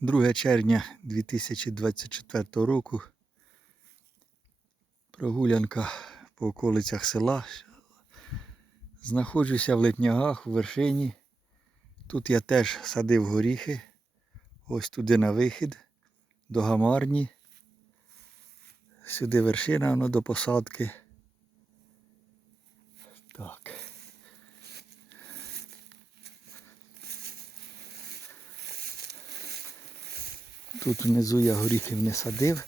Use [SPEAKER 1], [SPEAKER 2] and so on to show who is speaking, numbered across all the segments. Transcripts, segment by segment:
[SPEAKER 1] 2 червня 2024 року. Прогулянка по околицях села. Знаходжуся в Летнягах, у вершині. Тут я теж садив горіхи. Ось туди на вихід, до гамарні. Сюди вершина, воно до посадки. Так. Тут внизу я горіхів не садив.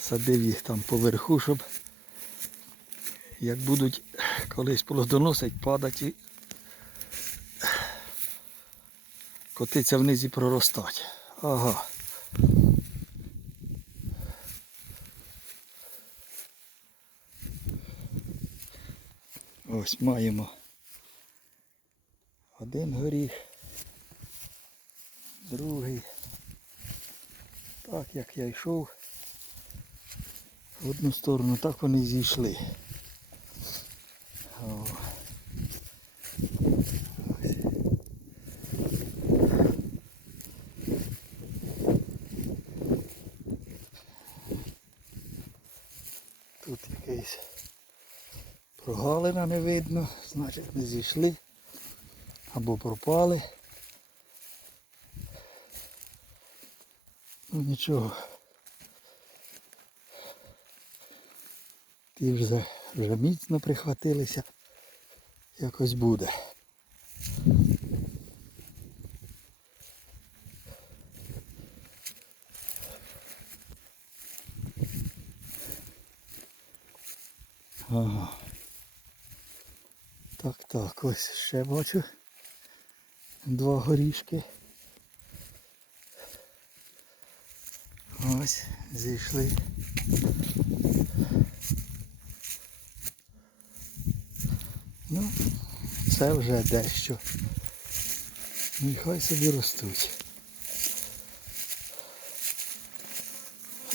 [SPEAKER 1] Садив їх там поверху, щоб як будуть колись плодоносить, падати і котиться вниз і проростати. Ага. Ось маємо один горіх, другий. Так як я йшов в одну сторону, так вони зійшли. Тут якийсь прогалина не видно, значить не зійшли або пропали. Ну нічого. Ті вже, вже міцно прихватилися. Якось буде. Ага. Так, так, ось ще бачу. Два горішки. Ось, зійшли. Ну, це вже дещо. Ну і хай собі ростуть.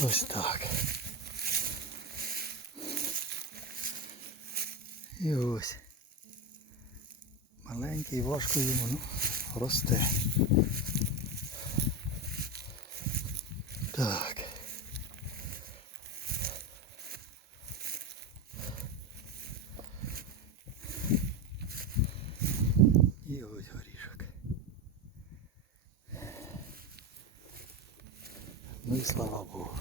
[SPEAKER 1] Ось так. І ось. Маленький, важко йому ну, росте. Так. І ось горішок. Ну і слава Богу.